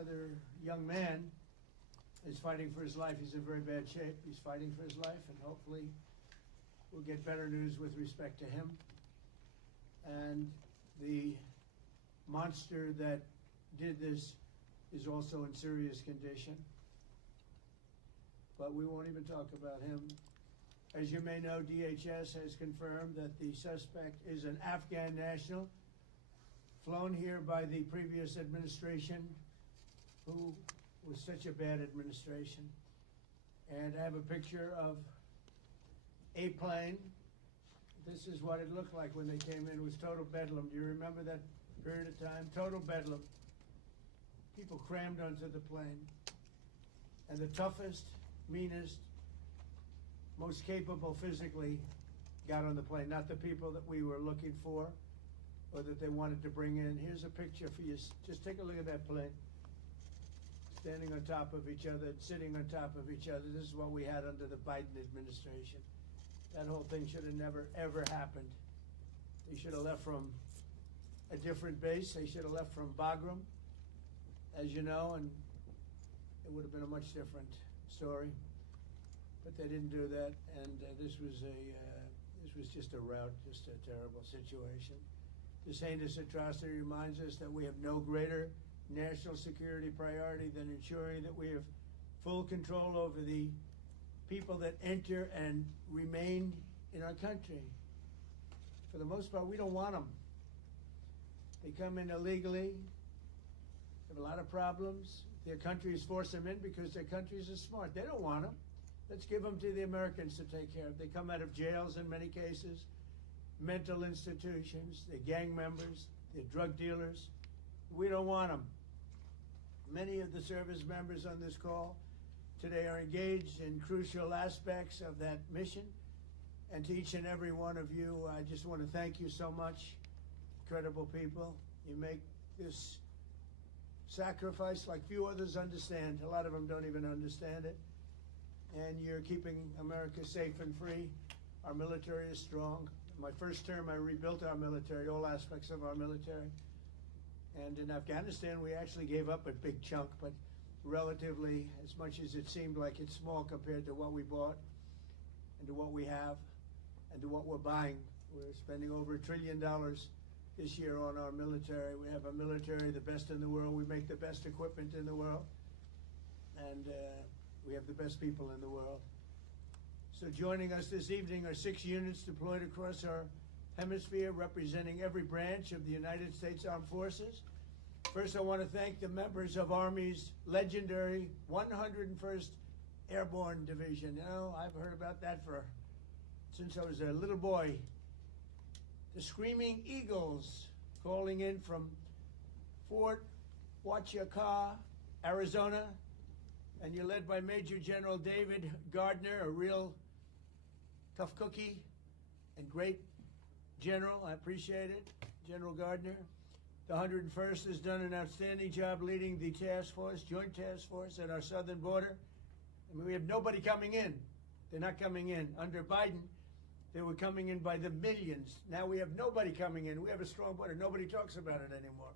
other young man is fighting for his life. He's in very bad shape. He's fighting for his life, and hopefully we'll get better news with respect to him. And the monster that did this is also in serious condition. But we won't even talk about him. As you may know, DHS has confirmed that the suspect is an Afghan national flown here by the previous administration, who was such a bad administration. And I have a picture of a plane. This is what it looked like when they came in. It was total bedlam. Do you remember that period of time? Total bedlam. People crammed onto the plane. And the toughest, meanest, most capable physically got on the plane. Not the people that we were looking for or that they wanted to bring in. Here's a picture for you. Just take a look at that plane. Standing on top of each other, sitting on top of each other. This is what we had under the Biden administration. That whole thing should have never, ever happened. They should have left from a different base. They should have left from Bagram, as you know, and it would have been a much different story. But they didn't do that, and this was just a rout, just a terrible situation. This heinous atrocity reminds us that we have no greater national security priority than ensuring that we have full control over the people that enter and remain in our country. For the most part, we don't want them. They come in illegally, have a lot of problems. Their countries force them in because their countries are smart. They don't want them. Let's give them to the Americans to take care of. They come out of jails in many cases, mental institutions, they're gang members, they're drug dealers. We don't want them. Many of the service members on this call today are engaged in crucial aspects of that mission. And to each and every one of you, I just want to thank you so much. Incredible people. You make this sacrifice like few others understand. A lot of them don't even understand it. And you're keeping America safe and free. Our military is strong. In my first term, I rebuilt our military, all aspects of our military. And in Afghanistan, we actually gave up a big chunk, but relatively, as much as it seemed like it's small compared to what we bought and to what we have and to what we're buying. We're spending over $1 trillion this year on our military. We have a military, the best in the world. We make the best equipment in the world. And we have the best people in the world. So joining us this evening are 6 units deployed across our hemisphere, representing every branch of the United States Armed Forces. First, I want to thank the members of Army's legendary 101st Airborne Division. You know, I've heard about that since I was a little boy. The Screaming Eagles, calling in from Fort Huachuca, Arizona. And you're led by Major General David Gardner, a real tough cookie and great general. I appreciate it, General Gardner. The 101st has done an outstanding job leading the task force, joint task force at our southern border. I mean, we have nobody coming in. They're not coming in. Under Biden, they were coming in by the millions. Now we have nobody coming in. We have a strong border. Nobody talks about it anymore.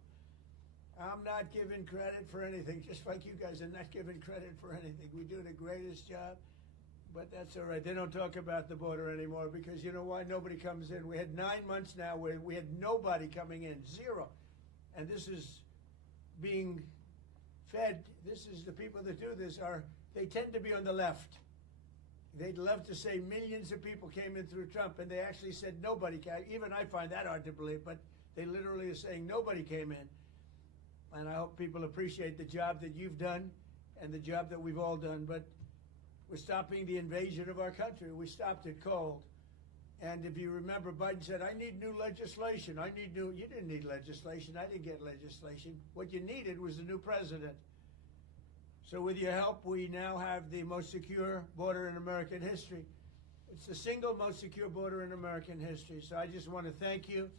I'm not giving credit for anything, just like you guys are not giving credit for anything. We do the greatest job, but that's all right. They don't talk about the border anymore because you know why? Nobody comes in. We had 9 months now where we had nobody coming in, zero. And this is being fed. This is the people that do this they tend to be on the left. They'd love to say millions of people came in through Trump, and they actually said nobody came. Even I find that hard to believe, but they literally are saying nobody came in. And I hope people appreciate the job that you've done and the job that we've all done. But we're stopping the invasion of our country. We stopped it cold. And if you remember, Biden said, I need new legislation. You didn't need legislation. I didn't get legislation. What you needed was a new president. So with your help, we now have the most secure border in American history. It's the single most secure border in American history. So I just want to thank you.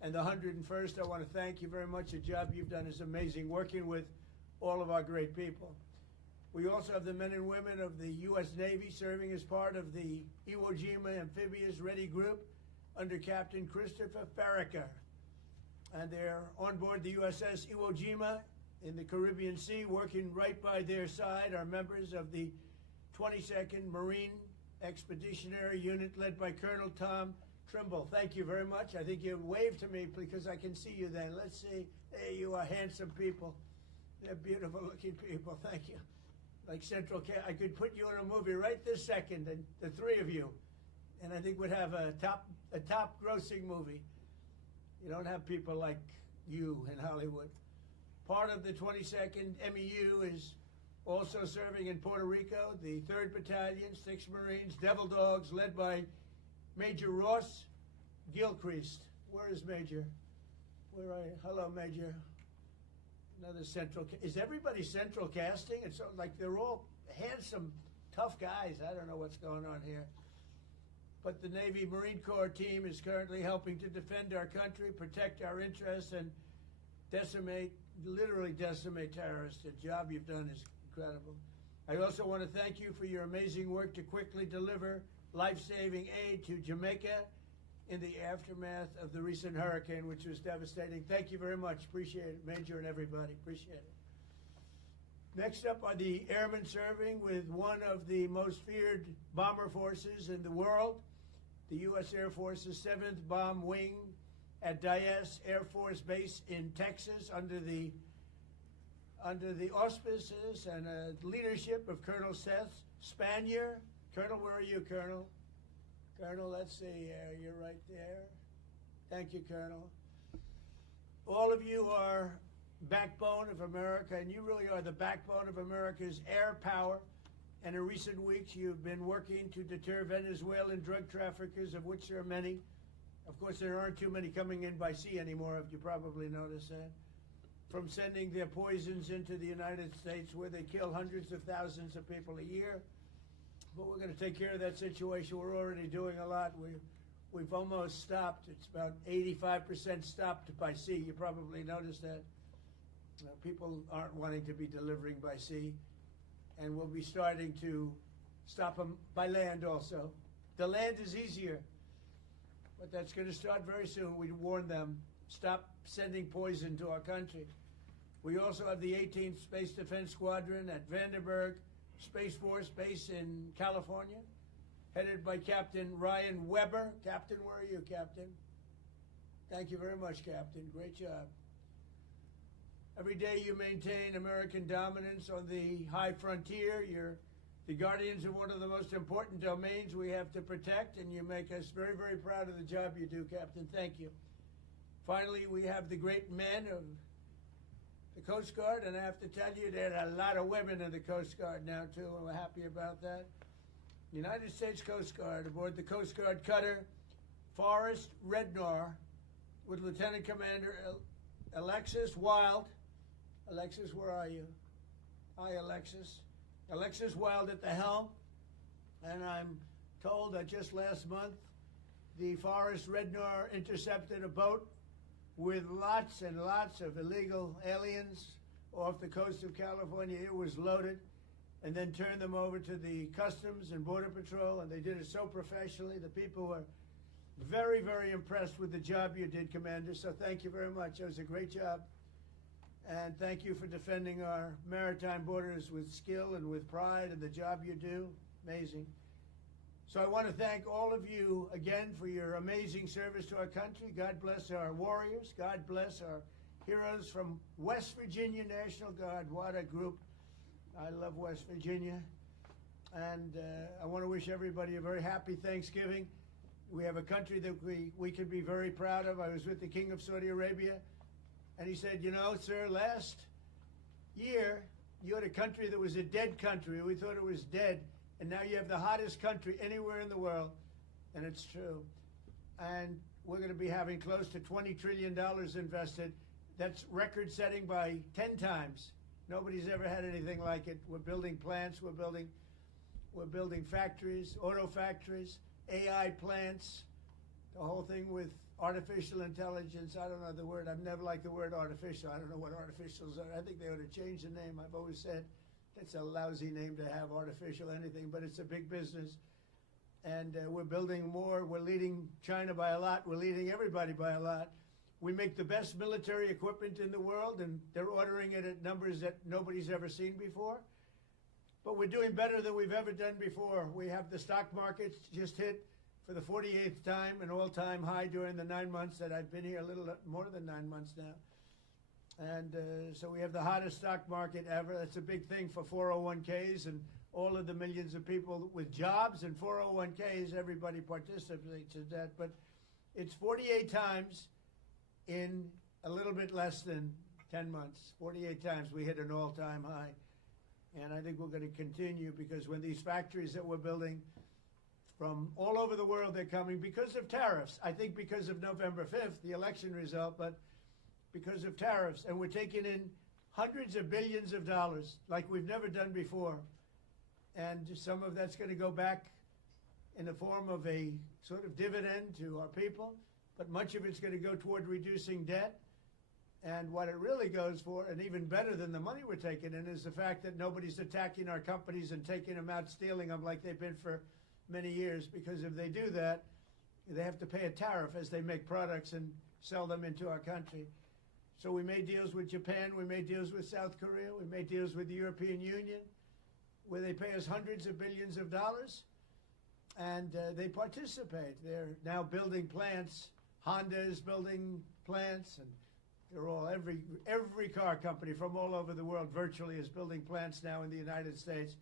And the 101st, I want to thank you very much. The job you've done is amazing, working with all of our great people. We also have the men and women of the U.S. Navy serving as part of the Iwo Jima Amphibious Ready Group under Captain Christopher Farraker. And they're on board the USS Iwo Jima in the Caribbean Sea. Working right by their side are members of the 22nd Marine Expeditionary Unit led by Colonel Tom Trimble. Thank you very much. I think you waved to me because I can see you then. Let's see. There you are, handsome people. They're beautiful looking people. Thank you. Like Central I could put you in a movie right this second, and the three of you, and I think we'd have a top grossing movie. You don't have people like you in Hollywood. Part of the 22nd MEU is also serving in Puerto Rico, the 3rd Battalion, 6th Marines, Devil Dogs, led by Major Ross Gilchrist. Where is Major? Where are you? Hello, Major. Another central. Is everybody central casting? It's like they're all handsome, tough guys. I don't know what's going on here. But the Navy Marine Corps team is currently helping to defend our country, protect our interests, and literally decimate terrorists. The job you've done is incredible. I also want to thank you for your amazing work to quickly deliver life-saving aid to Jamaica in the aftermath of the recent hurricane, which was devastating. Thank you very much. Appreciate it, Major and everybody. Appreciate it. Next up are the airmen serving with one of the most feared bomber forces in the world, the U.S. Air Force's 7th Bomb Wing at Dyess Air Force Base in Texas under the auspices and leadership of Colonel Seth Spanier. Colonel, where are you, Colonel? Colonel, let's see, you're right there. Thank you, Colonel. All of you are backbone of America, and you really are the backbone of America's air power. And in recent weeks, you've been working to deter Venezuelan drug traffickers, of which there are many. Of course, there aren't too many coming in by sea anymore, if you probably noticed that. From sending their poisons into the United States, where they kill hundreds of thousands of people a year. But we're going to take care of that situation. We're already doing a lot. We've almost stopped. It's about 85% stopped by sea. You probably noticed that. People aren't wanting to be delivering by sea. And we'll be starting to stop them by land also. The land is easier. But that's going to start very soon. We warn them, stop sending poison to our country. We also have the 18th Space Defense Squadron at Vandenberg Space Force Base in California, headed by Captain Ryan Weber. Captain, where are you, Captain? Thank you very much, Captain. Great job. Every day you maintain American dominance on the high frontier. You're the guardians of one of the most important domains we have to protect, and you make us very, very proud of the job you do, Captain. Thank you. Finally, we have the great men of the Coast Guard, and I have to tell you, there are a lot of women in the Coast Guard now, too, and we're happy about that. United States Coast Guard, aboard the Coast Guard cutter Forrest Rednar, with Lieutenant Commander Alexis Wild. Alexis, where are you? Hi, Alexis. Alexis Wild at the helm, and I'm told that just last month, the Forrest Rednar intercepted a boat with lots and lots of illegal aliens off the coast of California. It was loaded, and then turned them over to the Customs and Border Patrol, and they did it so professionally. The people were very, very impressed with the job you did, Commander, so thank you very much. It was a great job, and thank you for defending our maritime borders with skill and with pride, and the job you do, amazing. So I want to thank all of you again for your amazing service to our country. God bless our warriors. God bless our heroes from West Virginia National Guard. What a group. I love West Virginia. And I want to wish everybody a very happy Thanksgiving. We have a country that we can be very proud of. I was with the King of Saudi Arabia, and he said, you know, sir, last year you had a country that was a dead country. We thought it was dead. And now you have the hottest country anywhere in the world, and it's true. And we're going to be having close to $20 trillion invested. That's record-setting by 10 times. Nobody's ever had anything like it. We're building plants. We're building factories, auto factories, AI plants, the whole thing with artificial intelligence. I don't know the word. I've never liked the word artificial. I don't know what artificials are. I think they ought to change the name. I've always said it's a lousy name to have, artificial anything, but it's a big business. And we're building more. We're leading China by a lot. We're leading everybody by a lot. We make the best military equipment in the world, and they're ordering it at numbers that nobody's ever seen before. But we're doing better than we've ever done before. We have the stock markets just hit, for the 48th time, an all-time high during the 9 months that I've been here, a little more than 9 months now. And so we have the hottest stock market ever. That's a big thing for 401ks and all of the millions of people with jobs and 401ks. Everybody participates in that. But it's 48 times in a little bit less than 10 months. 48 times we hit an all-time high. And I think we're going to continue, because when these factories that we're building from all over the world, they're coming because of tariffs. I think because of November 5th, the election result, but because of tariffs. And we're taking in hundreds of billions of dollars like we've never done before. And some of that's going to go back in the form of a sort of dividend to our people, but much of it's going to go toward reducing debt. And what it really goes for, and even better than the money we're taking in, is the fact that nobody's attacking our companies and taking them out, stealing them like they've been for many years. Because if they do that, they have to pay a tariff as they make products and sell them into our country. So we made deals with Japan, we made deals with South Korea, we made deals with the European Union, where they pay us hundreds of billions of dollars, and they participate. They're now building plants. Honda is building plants, and they're all, every car company from all over the world virtually is building plants now in the United States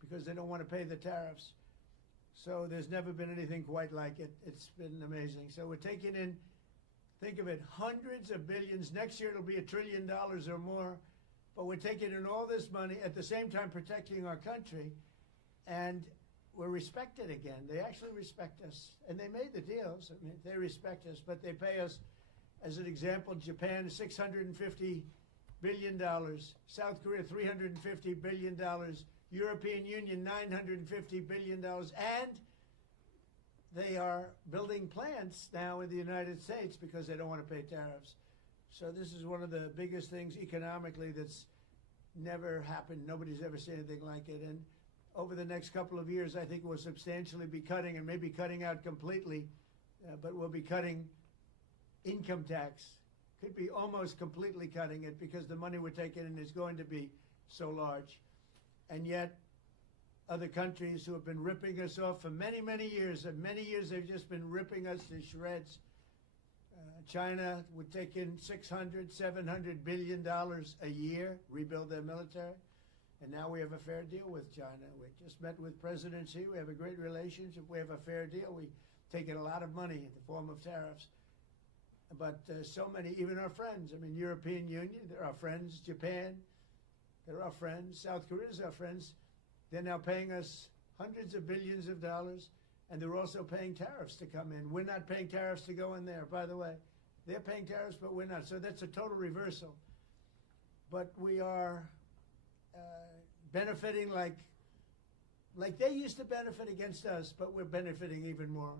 because they don't want to pay the tariffs. So there's never been anything quite like it. It's been amazing. So we're taking in, think of it, hundreds of billions. Next year it'll be $1 trillion or more. But we're taking in all this money, at the same time protecting our country, and we're respected again. They actually respect us. And they made the deals. I mean, they respect us, but they pay us. As an example, Japan, $650 billion. South Korea, $350 billion. European Union, $950 billion. And they are building plants now in the United States because they don't want to pay tariffs. So this is one of the biggest things economically that's never happened. Nobody's ever seen anything like it. And over the next couple of years, I think we'll substantially be cutting, and maybe cutting out completely, but we'll be cutting income tax. Could be almost completely cutting it, because the money we're taking in is going to be so large. And yet, other countries who have been ripping us off for many, many years, and many years they've just been ripping us to shreds. China would take in $600, $700 billion a year, rebuild their military. And now we have a fair deal with China. We just met with President Xi. We have a great relationship. We have a fair deal. We take in a lot of money in the form of tariffs. But so many, even our friends, I mean, European Union, they're our friends. Japan, they're our friends. South Korea is our friends. They're now paying us hundreds of billions of dollars, and they're also paying tariffs to come in. We're not paying tariffs to go in there, by the way. They're paying tariffs, but we're not. So that's a total reversal. But we are benefiting like they used to benefit against us, but we're benefiting even more.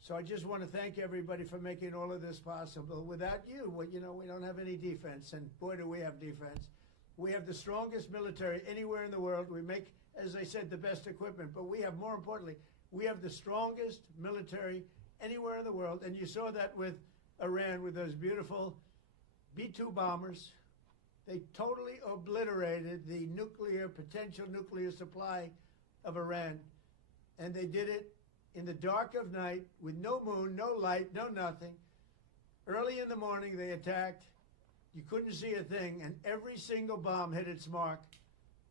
So I just want to thank everybody for making all of this possible. Without you, well, you know, we don't have any defense, and boy, do we have defense. We have the strongest military anywhere in the world. We make, as I said, the best equipment, but we have, more importantly, we have the strongest military anywhere in the world, and you saw that with Iran, with those beautiful B-2 bombers. They totally obliterated the potential nuclear supply of Iran, and they did it in the dark of night with no moon, no light, no nothing. Early in the morning, they attacked. You couldn't see a thing, and every single bomb hit its mark.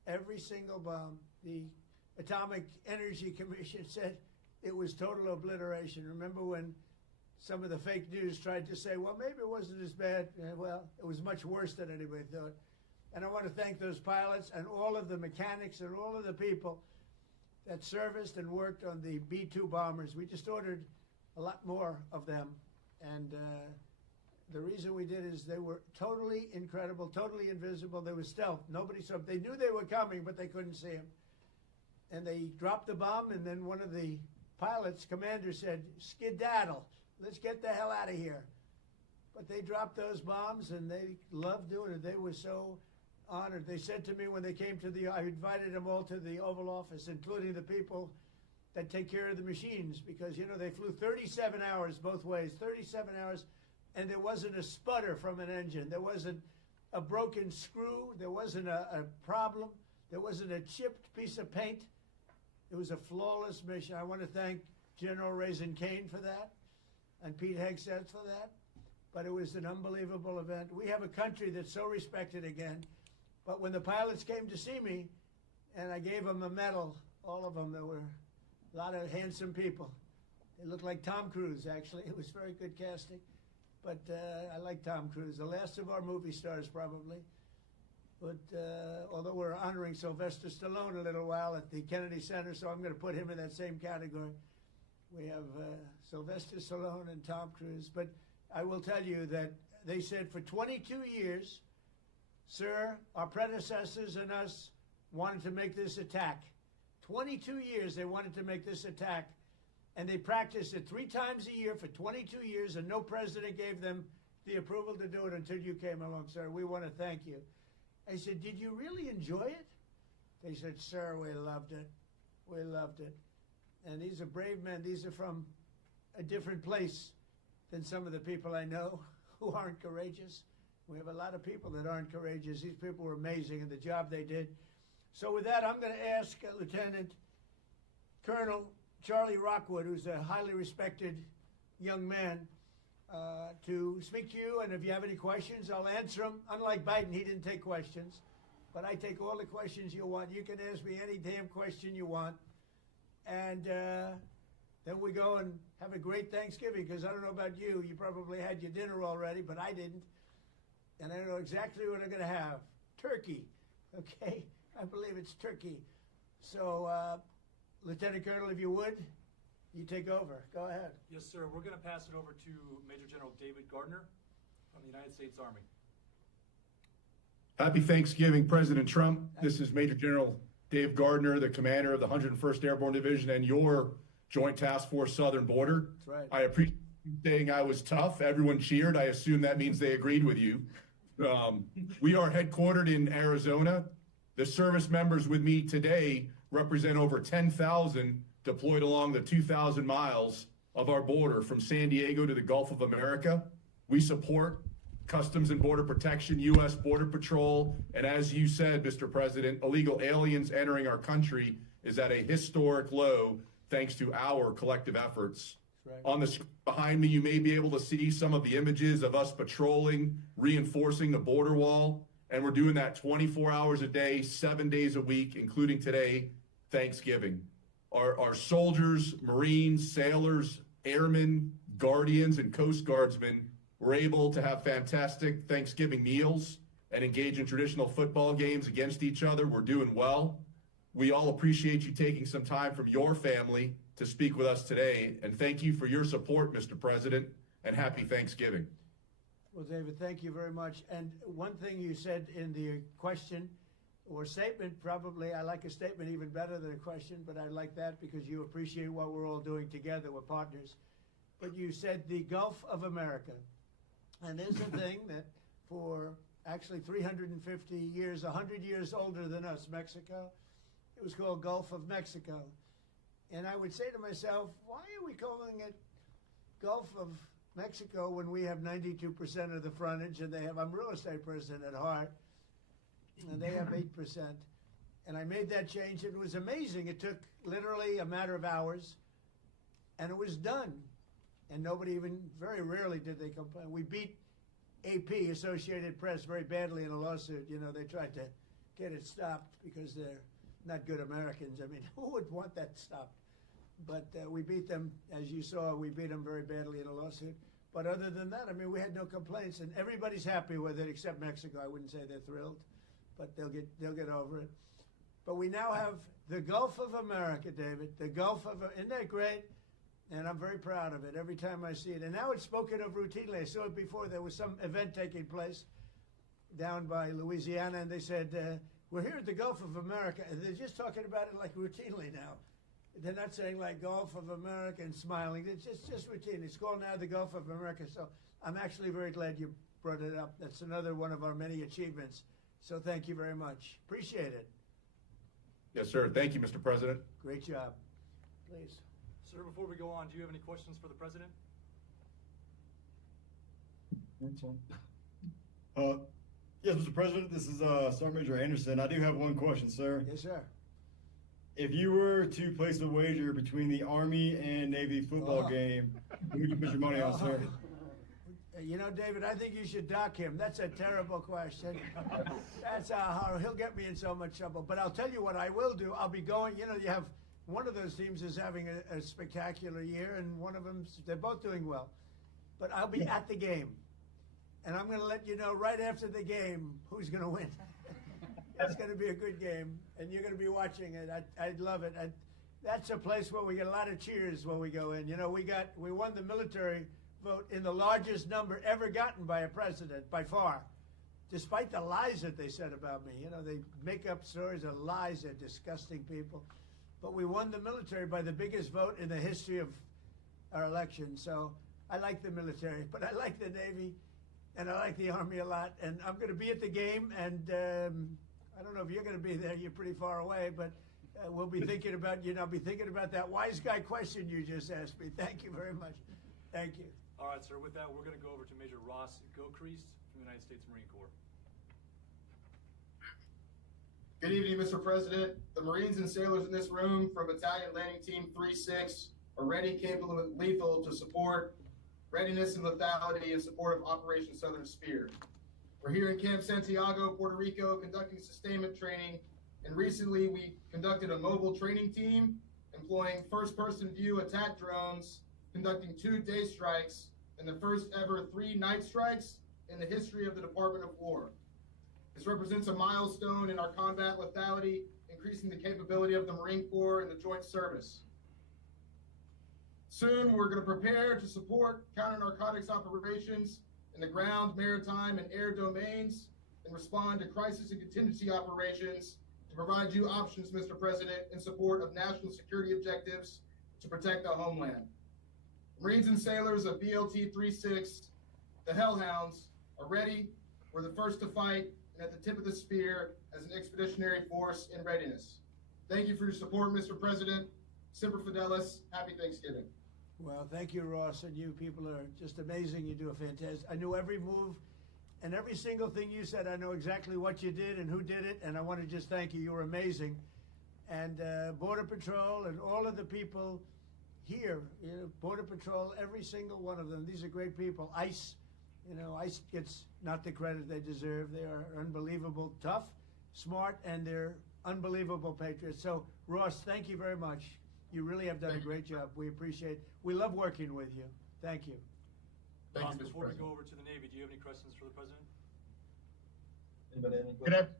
Every single bomb. The Atomic Energy Commission said it was total obliteration. Remember when some of the fake news tried to say, well, maybe it wasn't as bad. Well, it was much worse than anybody thought. And I want to thank those pilots and all of the mechanics and all of the people that serviced and worked on the B-2 bombers. We just ordered a lot more of them. And the reason we did is they were totally incredible, totally invisible. They were stealth. Nobody saw them. They knew they were coming, but they couldn't see them. And they dropped the bomb, and then one of the pilots, commander, said, skedaddle. Let's get the hell out of here. But they dropped those bombs, and they loved doing it. They were so honored. They said to me when they came to I invited them all to the Oval Office, including the people that take care of the machines, because, you know, they flew 37 hours both ways, 37 hours and there wasn't a sputter from an engine. There wasn't a broken screw. There wasn't a problem. There wasn't a chipped piece of paint. It was a flawless mission. I want to thank General Raisin Kane for that and Pete Hegseth for that. But it was an unbelievable event. We have a country that's so respected again. But when the pilots came to see me, and I gave them a medal, all of them, there were a lot of handsome people. They looked like Tom Cruise, actually. It was very good casting. But I like Tom Cruise, the last of our movie stars, probably. But although we're honoring Sylvester Stallone a little while at the Kennedy Center, so I'm going to put him in that same category. We have Sylvester Stallone and Tom Cruise. But I will tell you that they said for 22 years, sir, our predecessors and us wanted to make this attack. 22 years they wanted to make this attack. And they practiced it 3 times a year for 22 years, and no president gave them the approval to do it until you came along, sir. We want to thank you. I said, did you really enjoy it? They said, sir, we loved it. We loved it. And these are brave men. These are from a different place than some of the people I know who aren't courageous. We have a lot of people that aren't courageous. These people were amazing in the job they did. So with that, I'm going to ask Lieutenant Colonel Charlie Rockwood, who's a highly respected young man, to speak to you. And if you have any questions, I'll answer them. Unlike Biden, he didn't take questions. But I take all the questions you want. You can ask me any damn question you want. And then we go and have a great Thanksgiving, because I don't know about you. You probably had your dinner already, but I didn't. And I know exactly what I'm going to have. Turkey, okay? I believe it's turkey. So, Lieutenant Colonel, if you would, you take over. Go ahead. Yes, sir. We're going to pass it over to Major General David Gardner from the United States Army. Happy Thanksgiving, President Trump. This is Major General Dave Gardner, the commander of the 101st Airborne Division and your Joint Task Force Southern Border. That's right. I appreciate you saying I was tough. Everyone cheered. I assume that means they agreed with you. We are headquartered in Arizona. The service members with me today represent over 10,000 deployed along the 2,000 miles of our border from San Diego to the Gulf of America. We support Customs and Border Protection, U.S. Border Patrol, and as you said, Mr. President, illegal aliens entering our country is at a historic low thanks to our collective efforts. Right. On the screen behind me, you may be able to see some of the images of us patrolling, reinforcing the border wall, and we're doing that 24 hours a day, 7 days a week, including today, Thanksgiving. Our soldiers, Marines, sailors, airmen, guardians, and Coast Guardsmen were able to have fantastic Thanksgiving meals and engage in traditional football games against each other. We're doing well. We all appreciate you taking some time from your family to speak with us today, and thank you for your support, Mr. President, and happy Thanksgiving. Well, David, thank you very much. And one thing you said in the question or statement, probably, I like a statement even better than a question, but I like that because you appreciate what we're all doing together. We're partners. But you said the Gulf of America. And there's a thing that for actually 350 years, 100 years older than us, Mexico, it was called Gulf of Mexico. And I would say to myself, why are we calling it Gulf of Mexico when we have 92% of the frontage and they have, I'm a real estate person at heart, and they have 8%. And I made that change. It was amazing. It took literally a matter of hours, and it was done. And nobody even, very rarely did they complain. We beat AP, Associated Press, very badly in a lawsuit. You know, they tried to get it stopped because they're not good Americans. I mean, who would want that stopped? But we beat them, as you saw, we beat them very badly in a lawsuit. But other than that, I mean, we had no complaints, and everybody's happy with it except Mexico. I wouldn't say they're thrilled, but they'll get over it. But we now have the Gulf of America, David. The Gulf of, isn't that great? And I'm very proud of it every time I see it. And now it's spoken of routinely. I saw it before. There was some event taking place down by Louisiana, and they said, we're here at the Gulf of America. And they're just talking about it like routinely now. They're not saying like Gulf of America and smiling. It's just routine. It's called now the Gulf of America. So I'm actually very glad you brought it up. That's another one of our many achievements. So thank you very much. Appreciate it. Yes, sir. Thank you, Mr. President. Great job. Please. Sir, before we go on, do you have any questions for the President? Yes, Mr. President, this is Sergeant Major Anderson. I do have one question, sir. Yes, sir. If you were to place a wager between the Army and Navy football game, who would you put your money on, sir? You know, David, I think you should dock him. That's a terrible question. That's horrible. He'll get me in so much trouble. But I'll tell you what I will do. I'll be going, you know, you have one of those teams is having a spectacular year, and one of them, they're both doing well. But I'll be at the game. And I'm going to let you know right after the game who's going to win. It's going to be a good game, and you're going to be watching it. I'd love it. That's a place where we get a lot of cheers when we go in. You know, we won the military vote in the largest number ever gotten by a president, by far, despite the lies that they said about me. You know, they make up stories of lies. They're disgusting people. But we won the military by the biggest vote in the history of our election. So I like the military, but I like the Navy, and I like the Army a lot. And I'm going to be at the game, and I don't know if you're going to be there. You're pretty far away, but we'll be thinking about, you know, be thinking about that wise guy question you just asked me. Thank you very much. Thank you. All right, sir. With that, we're going to go over to Major Ross Gilchrist from the United States Marine Corps. Good evening, Mr. President. The Marines and sailors in this room from Battalion Landing Team 3-6 are ready, capable, and lethal to support readiness and lethality in support of Operation Southern Spear. We're here in Camp Santiago, Puerto Rico, conducting sustainment training, and recently we conducted a mobile training team employing first-person view attack drones, conducting 2 day strikes and the first ever 3 night strikes in the history of the Department of War. This represents a milestone in our combat lethality, increasing the capability of the Marine Corps and the Joint Service. Soon, we're going to prepare to support counter-narcotics operations in the ground, maritime, and air domains and respond to crisis and contingency operations to provide you options, Mr. President, in support of national security objectives to protect our homeland. Marines and sailors of BLT 3-6, the Hellhounds, are ready. We're the first to fight and at the tip of the spear as an expeditionary force in readiness. Thank you for your support, Mr. President. Semper Fidelis. Happy Thanksgiving. Well, thank you, Ross, and you people are just amazing. You do a fantastic. I knew every move and every single thing you said. I know exactly what you did and who did it, and I want to just thank you. You were amazing. And Border Patrol and all of the people here, you know, Border Patrol, every single one of them. These are great people. ICE, you know, ICE gets not the credit they deserve. They are unbelievable, tough, smart, and they're unbelievable patriots. So, Ross, thank you very much. You really have done a great job. We appreciate it. We love working with you. Thank you. Ross, Mr. before we President. go over to the Navy, do you have any questions for the President?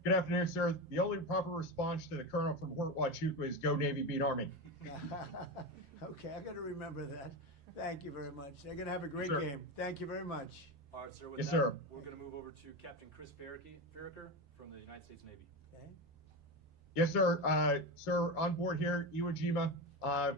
Good afternoon, sir. The only proper response to the Colonel from Fort Huachuca is "Go Navy, beat Army." Okay, I got to remember that. Thank you very much. They're going to have a great Sure. game. Thank you very much. All right, sir. With Yes, that, sir. we're going to move over to Captain Chris Farraker from the United States Navy. Okay. Yes, sir. Sir, on board here, Iwo Jima,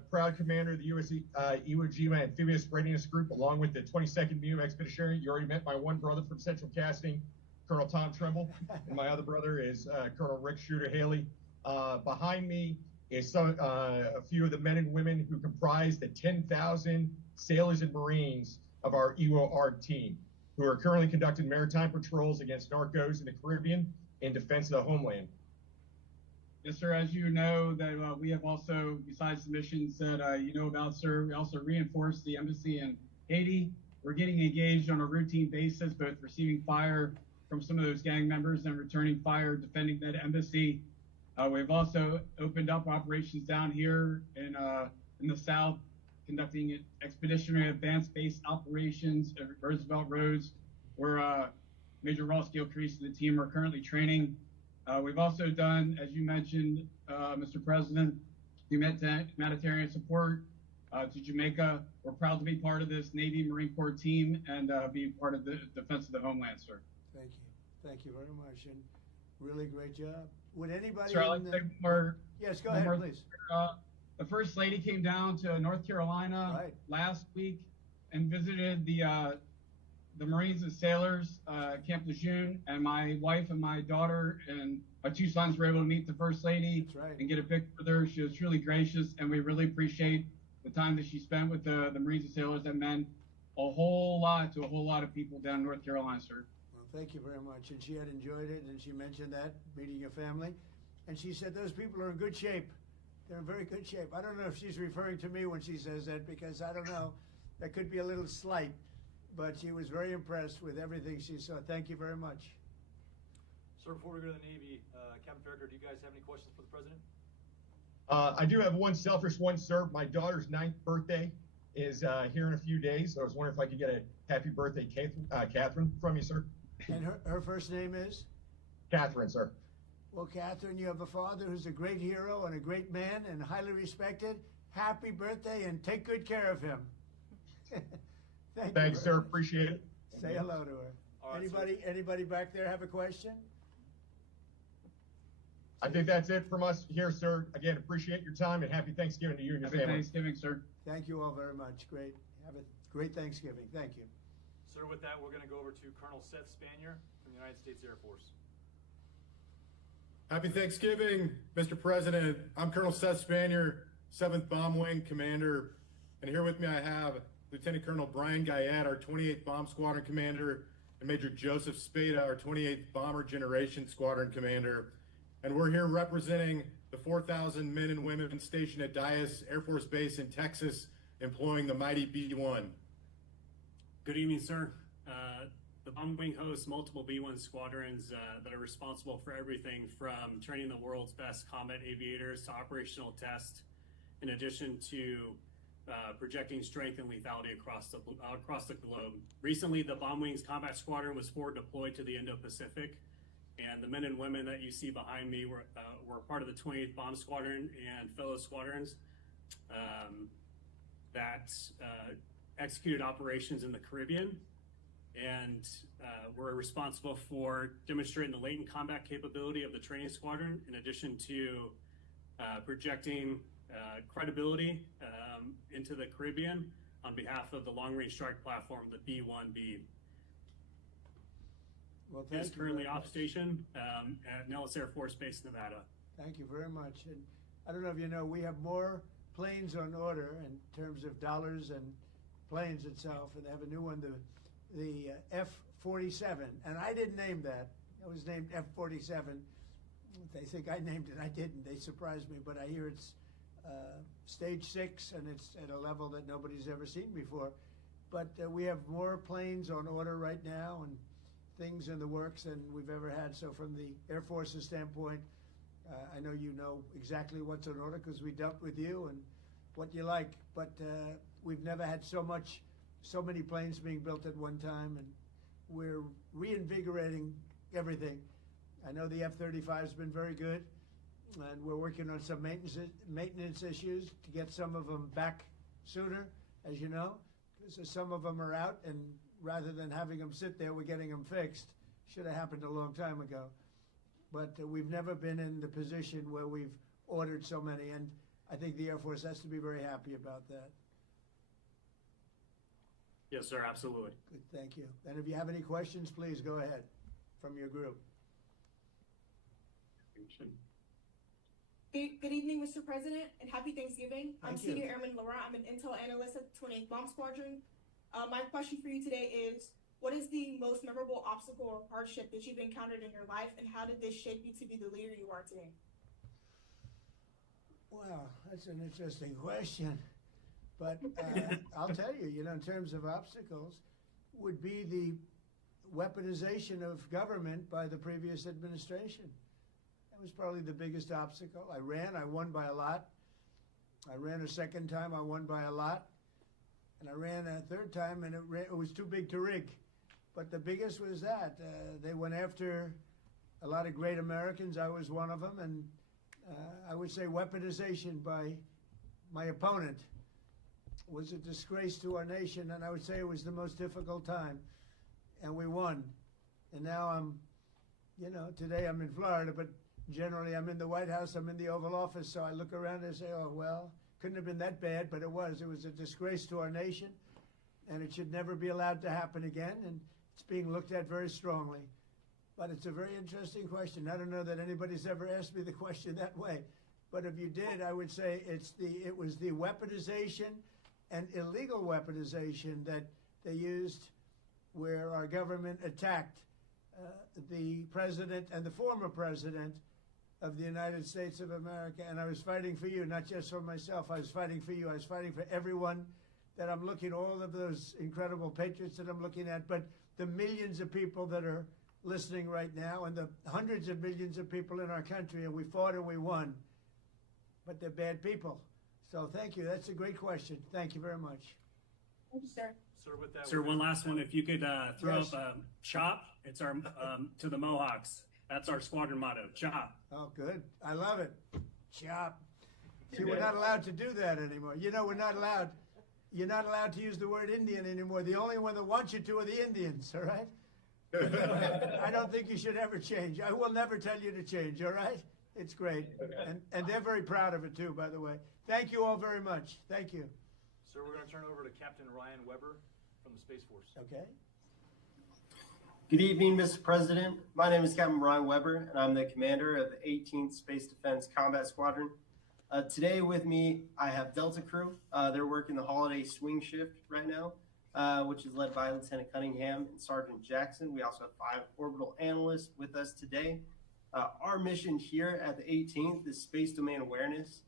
proud commander of the Iwo Jima Amphibious Readiness Group, along with the 22nd MU Expeditionary. You already met my one brother from Central Casting, Colonel Tom Trimble, and my other brother is Colonel Rick Shooter Haley. Behind me is a few of the men and women who comprise the 10,000 sailors and Marines of our Iwo ARG team, who are currently conducting maritime patrols against narcos in the Caribbean in defense of the homeland. Yes, sir. As you know, that we have also, besides the missions that you know about, sir, we also reinforce the embassy in Haiti. We're getting engaged on a routine basis, both receiving fire from some of those gang members and returning fire, defending that embassy. We've also opened up operations down here in the South, conducting expeditionary advanced base operations at Roosevelt Roads, where Major Ross Gilchrist and the team are currently training. We've also done, as you mentioned, Mr. President, humanitarian support to Jamaica. We're proud to be part of this Navy Marine Corps team and be part of the defense of the homeland, sir. Thank you. Thank you very much. And really great job. Would anybody... Sir, I'd like to say more. Yes, go ahead, please. The First Lady came down to North Carolina last week and visited the Marines and sailors, Camp Lejeune, and my wife and my daughter and my 2 sons were able to meet the First Lady and get a picture with her. She was truly gracious, and we really appreciate the time that she spent with the Marines and sailors and men a whole lot to a whole lot of people down in North Carolina, sir. Well, thank you very much. And she had enjoyed it, and she mentioned that, meeting your family. And she said those people are in good shape. They're in very good shape. I don't know if she's referring to me when she says that, because I don't know. That could be a little slight. But she was very impressed with everything she saw. Thank you very much. Sir, before we go to the Navy, Captain Farragut, do you guys have any questions for the President? I do have one selfish one, sir. My daughter's 9th birthday is here in a few days. So I was wondering if I could get a happy birthday, Catherine, from you, sir. And her first name is? Catherine, sir. Well, Catherine, you have a father who's a great hero and a great man and highly respected. Happy birthday, and take good care of him. Thanks, sir. Appreciate it. Say hello to her. All right, Anybody back there have a question? I think that's it from us here, sir. Again, appreciate your time and happy Thanksgiving to you and your Happy family. Thanksgiving, sir. Thank you all very much. Great. Have a great Thanksgiving. Thank you. Sir, with that, we're going to go over to Colonel Seth Spanier from the United States Air Force. Happy Thanksgiving, Mr. President. I'm Colonel Seth Spanier, 7th Bomb Wing Commander, and here with me I have Lieutenant Colonel Brian Guyette, our 28th Bomb Squadron Commander, and Major Joseph Spada, our 28th Bomber Generation Squadron Commander. And we're here representing the 4,000 men and women stationed at Dyess Air Force Base in Texas, employing the mighty B-1. Good evening, sir. The Bomb Wing hosts multiple B-1 squadrons that are responsible for everything from training the world's best combat aviators to operational tests, in addition to projecting strength and lethality across the globe. Recently, the Bomb Wings Combat Squadron was forward deployed to the Indo-Pacific, and the men and women that you see behind me were part of the 28th Bomb Squadron and fellow squadrons that executed operations in the Caribbean, and were responsible for demonstrating the latent combat capability of the training squadron, in addition to projecting credibility into the Caribbean on behalf of the long-range strike platform, the B-1B. Well, It is thank you currently very off much. station at Nellis Air Force Base, Nevada. Thank you very much. And I don't know if you know, we have more planes on order in terms of dollars and planes itself, and they have a new one, the F-47, and I didn't name that. It was named F-47. They think I named it. I didn't. They surprised me, but I hear it's stage 6, and it's at a level that nobody's ever seen before. But we have more planes on order right now and things in the works than we've ever had. So from the Air Force's standpoint, I know you know exactly what's on order because we dealt with you and what you like, but we've never had so many planes being built at one time, and we're reinvigorating everything. I know the F-35 has been very good, and we're working on some maintenance issues to get some of them back sooner, as you know, because some of them are out, and rather than having them sit there, we're getting them fixed. Should have happened a long time ago. But we've never been in the position where we've ordered so many, and I think the Air Force has to be very happy about that. Yes, sir, absolutely. Good, thank you. And if you have any questions, please go ahead from your group. Good evening, Mr. President, and happy Thanksgiving. I'm Thank you. Senior Airman Laurent. I'm an intel analyst at the 28th Bomb Squadron. My question for you today is, what is the most memorable obstacle or hardship that you've encountered in your life, and how did this shape you to be the leader you are today? Well, that's an interesting question. But I'll tell you, in terms of obstacles, would be the weaponization of government by the previous administration. That was probably the biggest obstacle. I won by a lot. I ran a second time, I won by a lot. And I ran a third time, and it was too big to rig. But the biggest was that. They went after a lot of great Americans. I was one of them. And I would say weaponization by my opponent was a disgrace to our nation, and I would say it was the most difficult time, and we won. And now today I'm in Florida, but generally I'm in the White House, I'm in the Oval Office, so I look around and say, oh, well, couldn't have been that bad, but it was. It was a disgrace to our nation, and it should never be allowed to happen again, and it's being looked at very strongly. But it's a very interesting question. I don't know that anybody's ever asked me the question that way, but if you did, I would say it was the weaponization and illegal weaponization that they used where our government attacked the president and the former president of the United States of America. And I was fighting for you, not just for myself. I was fighting for you. I was fighting for everyone that I'm looking, all of those incredible patriots that I'm looking at, but the millions of people that are listening right now and the hundreds of millions of people in our country, and we fought and we won, but they're bad people. So thank you. That's a great question. Thank you very much. Thank you, sir. Sir, with that, Sir, one last one. If you could throw Yes. up CHOP, it's our to the Mohawks. That's our squadron motto, CHOP. Oh, good. I love it. Chop. See, we're not allowed to do that anymore. You know, we're not allowed. You're not allowed to use the word Indian anymore. The only one that wants you to are the Indians, all right? I don't think you should ever change. I will never tell you to change, all right? It's great. And they're very proud of it, too, by the way. Thank you all very much. Thank you. sir, we're going to turn it over to Captain Ryan Weber from the Space Force. Okay? Good evening, Mr. President. My name is Captain Ryan Weber, and I'm the commander of the 18th Space Defense Combat Squadron. Today with me, I have Delta Crew. They're working the holiday swing shift right now, which is led by Lieutenant Cunningham and Sergeant Jackson. We also have 5 orbital analysts with us today. Our mission here at the 18th is space domain awareness,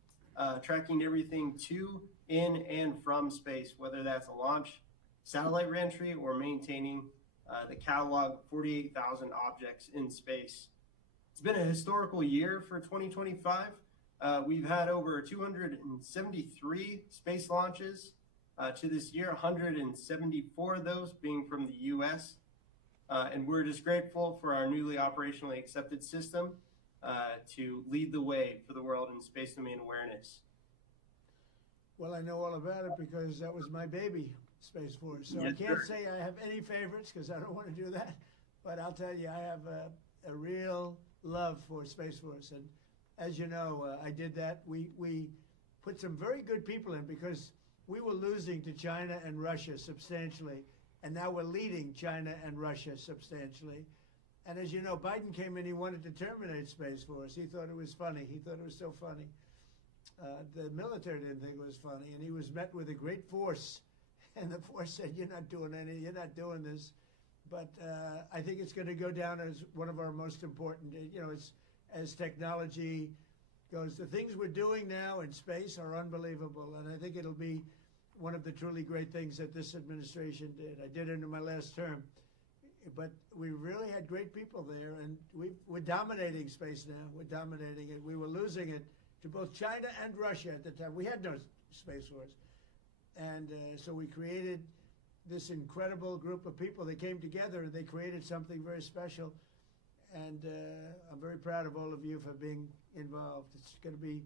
tracking everything to, in, and from space, whether that's a launch, satellite reentry, or maintaining the catalog of 48,000 objects in space. It's been a historical year for 2025. We've had over 273 space launches to this year, 174 of those being from the U.S. And we're just grateful for our newly operationally accepted system to lead the way for the world in space domain awareness. Well, I know all about it because that was my baby, Space Force. So Yes, I can't sir. say I have any favorites because I don't want to do that. But I'll tell you, I have a real love for Space Force. And as you know, I did that. We put some very good people in because we were losing to China and Russia substantially. And now we're leading China and Russia substantially. And as you know, Biden came in, he wanted to terminate Space Force. He thought it was funny. He thought it was so funny. The military didn't think it was funny. And he was met with a great force. And the force said, you're not doing this. But I think it's going to go down as one of our most important, as technology goes. The things we're doing now in space are unbelievable. And I think it'll be one of the truly great things that this administration did. I did it in my last term. But we really had great people there. And we're dominating space now. We're dominating it. We were losing it to both China and Russia at the time. We had no Space Force. And so we created this incredible group of people that came together and they created something very special. And I'm very proud of all of you for being involved. It's going to be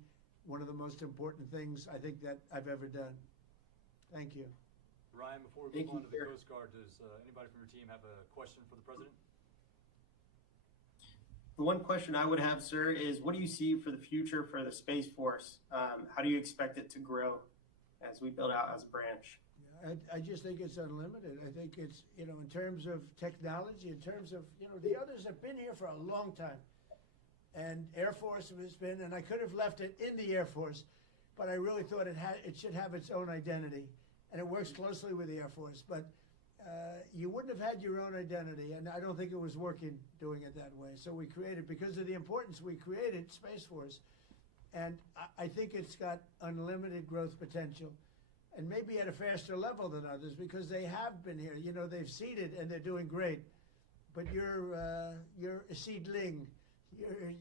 one of the most important things I think that I've ever done. Thank you. Ryan, before we Thank move on you, to the sir. Coast Guard, does anybody from your team have a question for the President? The one question I would have, sir, is what do you see for the future for the Space Force? How do you expect it to grow as we build out as a branch? I just think it's unlimited. I think it's, in terms of technology, in terms of, the others have been here for a long time. And Air Force has been, and I could have left it in the Air Force, but I really thought it should have its own identity. And it works closely with the Air Force, but you wouldn't have had your own identity, and I don't think it was working doing it that way. So we created, because of the importance, we created Space Force. And I think it's got unlimited growth potential, and maybe at a faster level than others because they have been here. They've seeded and they're doing great. But you're a seedling.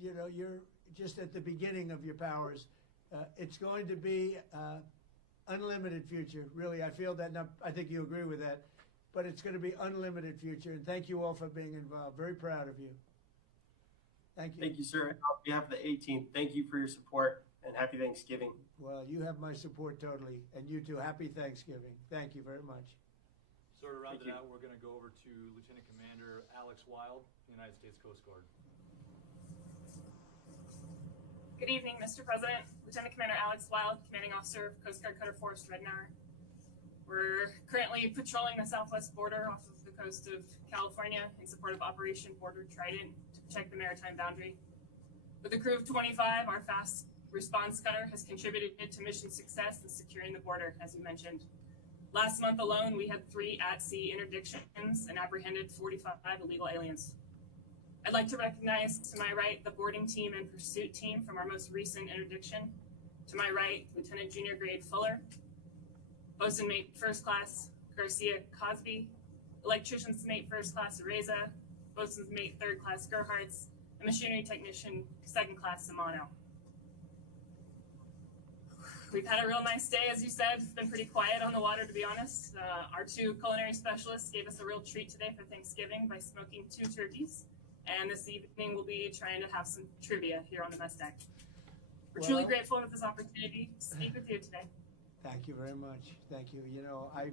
You're just at the beginning of your powers. It's going to be unlimited future. Really, I feel that. Now, I think you agree with that. But it's going to be unlimited future. And thank you all for being involved. Very proud of you. Thank you. Thank you, sir. And on behalf of the 18th, thank you for your support and happy Thanksgiving. Well, you have my support totally. And you too. Happy Thanksgiving. Thank you very much. So to round Thank it you. out, we're going to go over to Lieutenant Commander Alex Wild, United States Coast Guard. Good evening, Mr. President. Lieutenant Commander Alex Wild, Commanding Officer of Coast Guard Cutter Force Red Nar. We're currently patrolling the southwest border off of the coast of California in support of Operation Border Trident to protect the maritime boundary. With a crew of 25, our fast response cutter has contributed to mission success in securing the border, as you mentioned. Last month alone, we had 3 at-sea interdictions and apprehended 45 illegal aliens. I'd like to recognize to my right the boarding team and pursuit team from our most recent interdiction. To my right, Lieutenant Junior Grade Fuller, Bosun Mate First Class Garcia Cosby, Electrician's Mate First Class Areza, Bosun's Mate Third Class Gerhards, and Machinery Technician Second Class Simano. We've had a real nice day, as you said. It's been pretty quiet on the water, to be honest. Our 2 culinary specialists gave us a real treat today for Thanksgiving by smoking 2 turkeys. And this evening we'll be trying to have some trivia here on the mess deck. We're truly grateful for this opportunity to speak with you today. Thank you very much. Thank you. You know, I've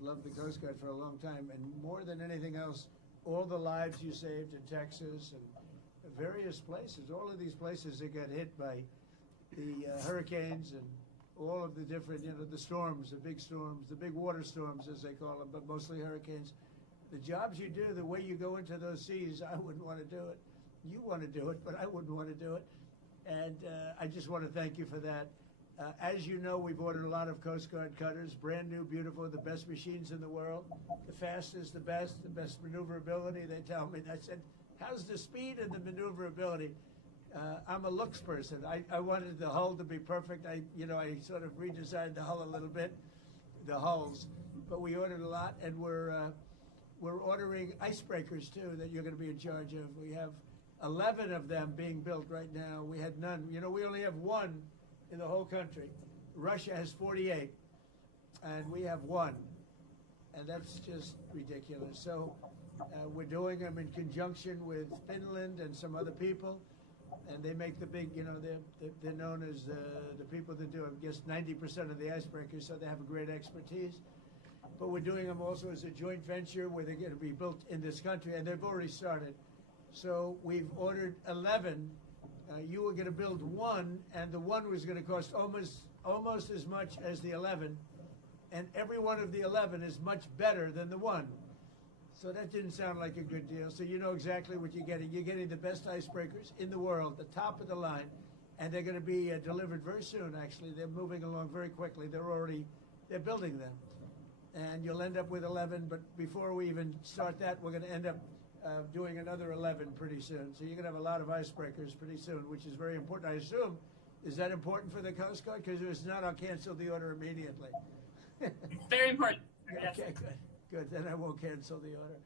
loved the Coast Guard for a long time, and more than anything else, all the lives you saved in Texas and various places, all of these places that got hit by the hurricanes and all of the different, you know, the storms, the big water storms as they call them, but mostly hurricanes. The jobs you do, the way you go into those seas, I wouldn't want to do it. You want to do it, but I wouldn't want to do it. And I just want to thank you for that. As you know, we've ordered a lot of Coast Guard cutters, brand new, beautiful, the best machines in the world, the fastest, the best maneuverability. They tell me. I said, how's the speed and the maneuverability? I'm a looks person. I wanted the hull to be perfect. I sort of redesigned the hull a little bit, the hulls, but we ordered a lot, and we're ordering icebreakers too that you're going to be in charge of. We have 11 of them being built right now. We had none. You know, we only have 1 in the whole country. Russia has 48, and we have 1, and that's just ridiculous. So we're doing them in conjunction with Finland and some other people, and they make the big, you know, they're known as the people that do, I guess, 90% of the icebreakers, so they have a great expertise. But we're doing them also as a joint venture where they're going to be built in this country, and they've already started. So we've ordered 11. You were going to build 1, and the 1 was going to cost almost as much as the 11, and every one of the 11 is much better than the 1. So that didn't sound like a good deal. So you know exactly what you're getting. You're getting the best icebreakers in the world, the top of the line, and they're going to be delivered very soon, actually. They're moving along very quickly. They're building them. And you'll end up with 11, but before we even start that, we're going to end up doing another 11 pretty soon. So you're going to have a lot of icebreakers pretty soon, which is very important. I assume, is that important for the Coast Guard? Because if it's not, I'll cancel the order immediately. Very important. Yes. Okay, good. Then I won't cancel the order.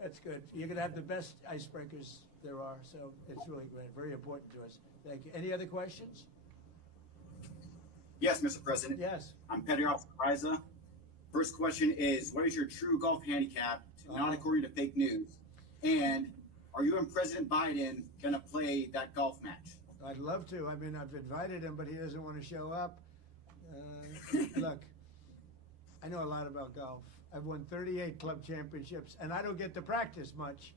That's good. You're going to have the best icebreakers there are, so it's really great. Very important to us. Thank you. Any other questions? Yes, Mr. President. Yes. I'm Petty Officer Riza. First question is, what is your true golf handicap, not according to fake news? And are you and President Biden going to play that golf match? I'd love to. I mean, I've invited him, but he doesn't want to show up. Look, I know a lot about golf. I've won 38 club championships, and I don't get to practice much.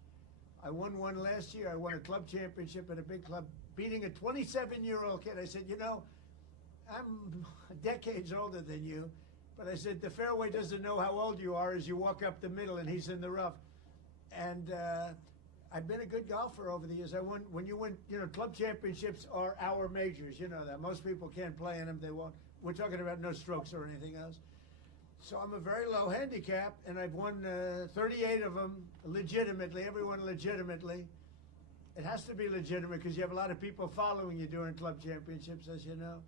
I won one last year. I won a club championship at a big club, beating a 27-year-old kid. I said, you know, I'm decades older than you, but I said, the fairway doesn't know how old you are as you walk up the middle, and he's in the rough. And I've been a good golfer over the years. When you win, you know, club championships are our majors. You know that. Most people can't play in them. They won't. We're talking about no strokes or anything else. So I'm a very low handicap, and I've won 38 of them legitimately, everyone legitimately. It has to be legitimate because you have a lot of people following you during club championships, as you know.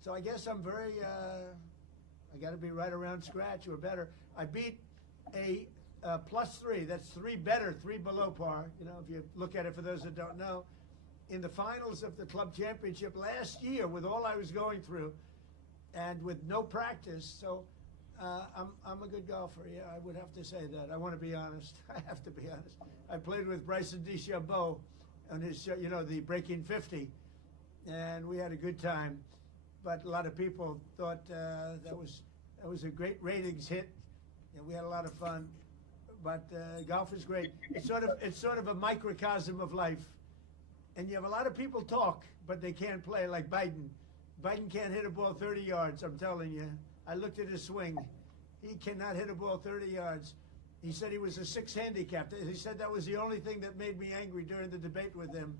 So I guess I'm very, I got to be right around scratch or better. I beat a +3. That's 3 better, 3 below par. You know, if you look at it for those that don't know. In the finals of the club championship last year with all I was going through and with no practice. So I'm a good golfer. Yeah, I would have to say that. I want to be honest. I have to be honest. I played with Bryson DeChambeau on his show, you know, the Breaking 50, and we had a good time. But a lot of people thought that was a great ratings hit, and we had a lot of fun. But golf is great. It's sort of a microcosm of life, and you have a lot of people talk, but they can't play. Like Biden. Biden can't hit a ball 30 yards. I'm telling you. I looked at his swing. He cannot hit a ball 30 yards. He said he was a 6 handicap. He said that was the only thing that made me angry during the debate with him.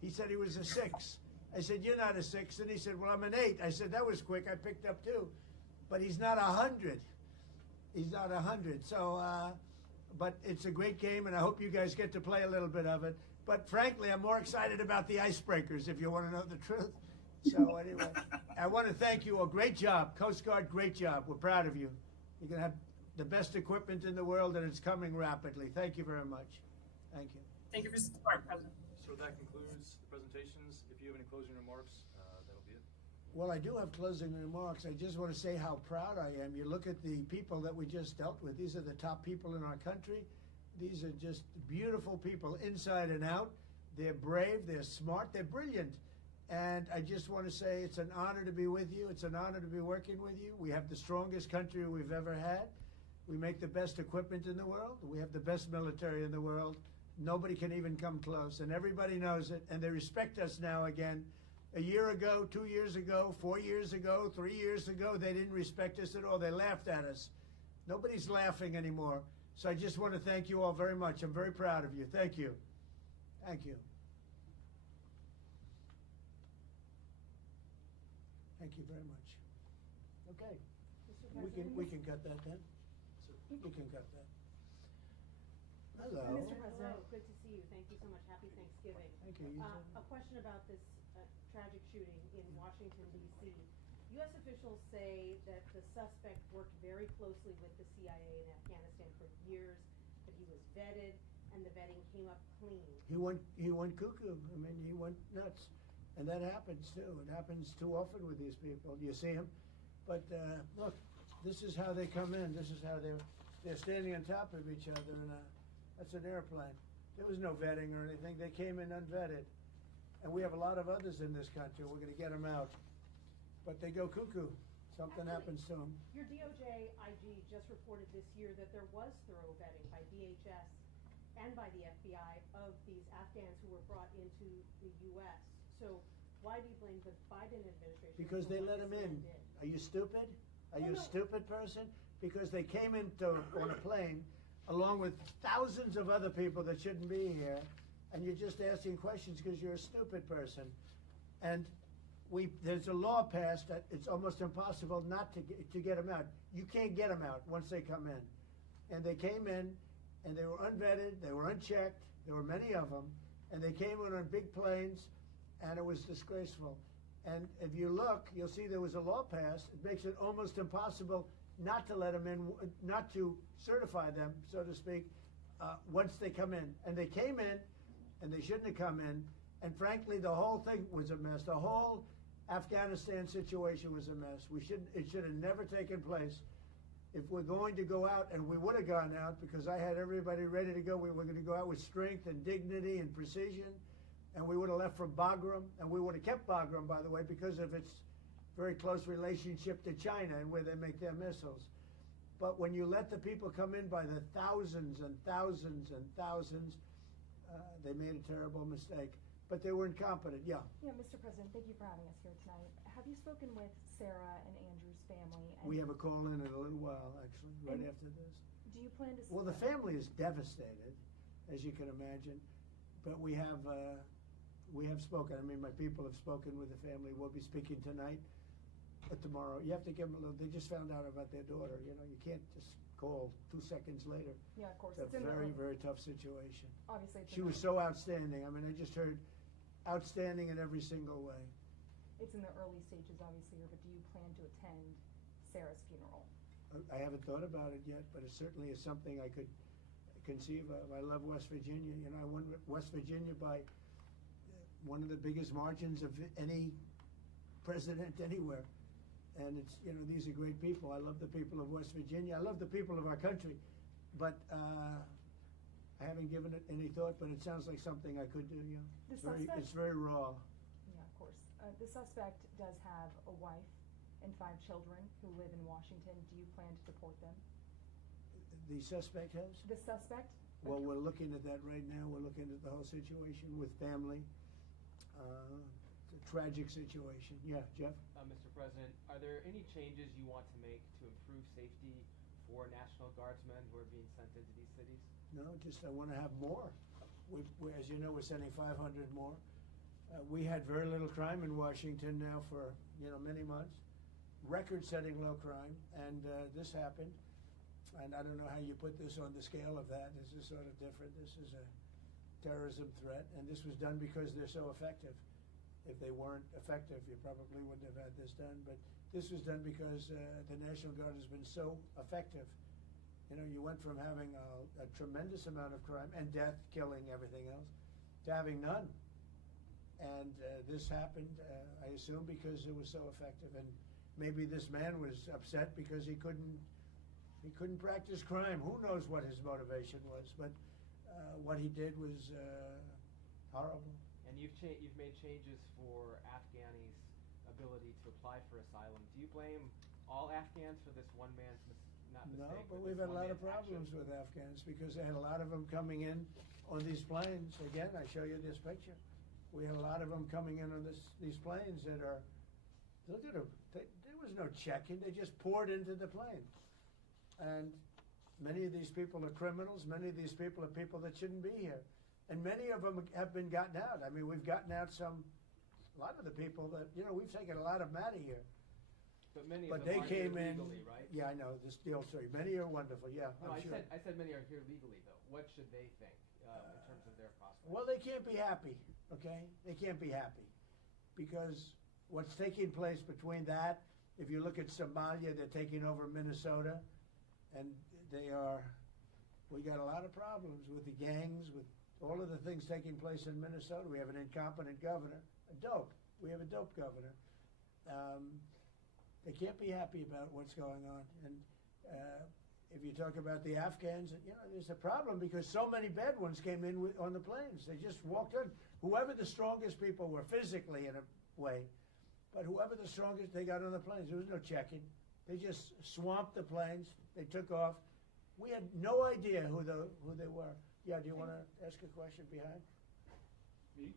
He said he was a 6. I said, you're not a 6. And he said, well, I'm an 8. I said, that was quick. I picked up 2. But he's not 100. He's not 100. So, but it's a great game, and I hope you guys get to play a little bit of it. But frankly, I'm more excited about the icebreakers, if you want to know the truth. So anyway, I want to thank you all. Great job, Coast Guard. Great job. We're proud of you. You're going to have the best equipment in the world, and it's coming rapidly. Thank you very much. Thank you. Thank you for your support, President. So that concludes the presentations. If you have any closing remarks, that'll be it. Well, I do have closing remarks. I just want to say how proud I am. You look at the people that we just dealt with. These are the top people in our country. These are just beautiful people inside and out. They're brave, they're smart, they're brilliant. And I just want to say it's an honor to be with you. It's an honor to be working with you. We have the strongest country we've ever had. We make the best equipment in the world. We have the best military in the world. Nobody can even come close, and everybody knows it, and they respect us now again. A year ago, 2 years ago, 4 years ago, 3 years ago, they didn't respect us at all. They laughed at us. Nobody's laughing anymore. So I just want to thank you all very much. I'm very proud of you. Thank you. Thank you. Thank you very much. Okay. We can cut that then. We can cut that. Hello. Mr. President, good to see you. Thank you so much. Happy Thanksgiving. Thank you. A question about this tragic shooting in Washington, D.C. U.S. officials say that the suspect worked very closely with the CIA in Afghanistan for years, that he was vetted, and the vetting came up clean. He went cuckoo. I mean, he went nuts. And that happens too. It happens too often with these people. You see them. But look, this is how they come in. This is how they're standing on top of each other, and that's an airplane. There was no vetting or anything. They came in unvetted. And we have a lot of others in this country. We're going to get them out. But they go cuckoo. Something happens to them. Your DOJ IG just reported this year that there was thorough vetting by DHS and by the FBI of these Afghans who were brought into the U.S. So why do you blame the Biden administration? Because they let them in. Are you stupid? Are you a stupid person? Because they came on a plane along with thousands of other people that shouldn't be here, and you're just asking questions because you're a stupid person. And there's a law passed that it's almost impossible not to get them out. You can't get them out once they come in. And they came in, and they were unvetted, they were unchecked, there were many of them, and they came in on big planes, and it was disgraceful. And if you look, you'll see there was a law passed. It makes it almost impossible not to let them in, not to certify them, so to speak, once they come in. And they came in, and they shouldn't have come in. And frankly, the whole thing was a mess. The whole Afghanistan situation was a mess. It should have never taken place. If we're going to go out, and we would have gone out because I had everybody ready to go, we were going to go out with strength and dignity and precision, and we would have left from Bagram, and we would have kept Bagram, by the way, because of its very close relationship to China and where they make their missiles. But when you let the people come in by the thousands and thousands and thousands, they made a terrible mistake. But they were incompetent, yeah. Yeah, Mr. President, thank you for having us here tonight. Have you spoken with Sarah and Andrew's family? And We have a call in a little while, actually, right after this. Do you plan to see Well, the them? family is devastated, as you can imagine. But we have spoken. I mean, my people have spoken with the family. We'll be speaking tonight, tomorrow. You have to give them a little. They just found out about their daughter. You know, you can't just call 2 seconds later. Yeah, of course. It's a very, very tough situation. Obviously, it's She was so outstanding. I mean, I just heard outstanding in every single way. It's in the early stages, obviously, but do you plan to attend Sarah's funeral? I haven't thought about it yet, but it certainly is something I could conceive of. I love West Virginia. You know, I won West Virginia by one of the biggest margins of any president anywhere. And it's, you know, these are great people. I love the people of West Virginia. I love the people of our country. But I haven't given it any thought, but it sounds like something I could do, yeah. It's very raw. Yeah, of course. The suspect does have a wife and 5 children who live in Washington. Do you plan to deport them? The suspect has? The suspect? Well, we're looking at that right now. We're looking at the whole situation with family. It's a tragic situation. Yeah, Jeff? Mr. President, are there any changes you want to make to improve safety for National Guardsmen who are being sent into these cities? No, just I want to have more. As you know, we're sending 500 more. We had very little crime in Washington now for, you know, many months. Record-setting low crime, and this happened. and I don't know how you put this on the scale of that. This is sort of different. This is a terrorism threat, and this was done because they're so effective. If they weren't effective, you probably wouldn't have had this done. But this was done because the National Guard has been so effective. You know, you went from having a tremendous amount of crime and death, killing, everything else, to having none. And this happened, I assume, because it was so effective. And maybe this man was upset because he couldn't practice crime. Who knows what his motivation was? But what he did was horrible. And you've made changes for Afghanis' ability to apply for asylum. Do you blame all Afghans for this one man's mistake? No, but we've had a lot of problems with Afghans because they had a lot of them coming in on these planes. Again, I show you this picture. We had a lot of them coming in on these planes that are, look at them. There was no checking. They just poured into the plane. And many of these people are criminals. Many of these people are people that shouldn't be here. And many of them have been gotten out. I mean, we've gotten out a lot of the people that, you know, we've taken a lot of them out of here. But many But of them they are came here in, legally, right? Yeah, I know, this deal story. Many are wonderful, yeah, No, I'm sure. I said many are here legally, though. What should they think in terms of their prospects? Well, they can't be happy, okay? They can't be happy. Because what's taking place between that, if you look at Somalia, they're taking over Minnesota, and we got a lot of problems with the gangs, with all of the things taking place in Minnesota. We have an incompetent governor, we have a dope governor. They can't be happy about what's going on. And if you talk about the Afghans, you know, there's a problem because so many bad ones came in on the planes. They just walked in. Whoever the strongest people were physically in a way, but whoever the strongest, they got on the planes. There was no checking. They just swamped the planes. They took off. We had no idea who they were. Yeah, do you want to ask a question behind? Me?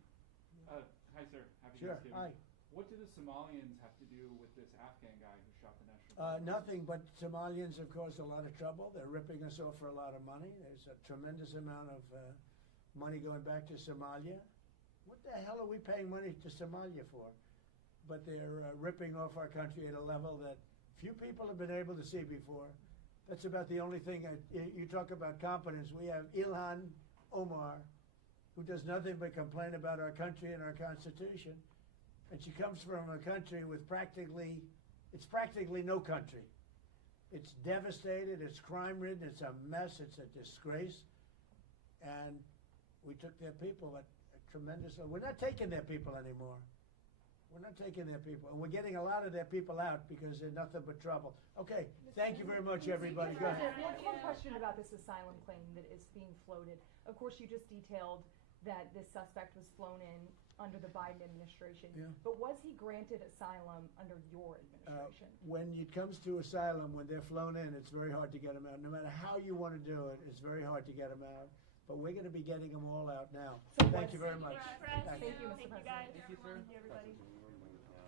Hi, sir. Happy Sure. Thanksgiving. Hi. What do the Somalians have to do with this Afghan guy who shot the national guard? Nothing, but Somalians have caused a lot of trouble. They're ripping us off for a lot of money. There's a tremendous amount of money going back to Somalia. What the hell are we paying money to Somalia for? But they're ripping off our country at a level that few people have been able to see before. That's about the only thing. You talk about competence. We have Ilhan Omar, who does nothing but complain about our country and our Constitution. And she comes from a country with practically no country. It's devastated, it's crime-ridden, it's a mess, it's a disgrace. And we took their people at a tremendous, we're not taking their people anymore. We're not taking their people. And we're getting a lot of their people out because they're nothing but trouble. Okay, thank you very much, everybody. Go ahead. One question about this asylum claim that is being floated. Of course, you just detailed that this suspect was flown in under the Biden administration. Yeah. But was he granted asylum under your administration? When it comes to asylum, when they're flown in, it's very hard to get them out. No matter how you want to do it, it's very hard to get them out. But we're going to be getting them all out now. Thank you very much. Thank you, Mr. President. Thank you, sir.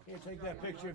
Here, take that picture of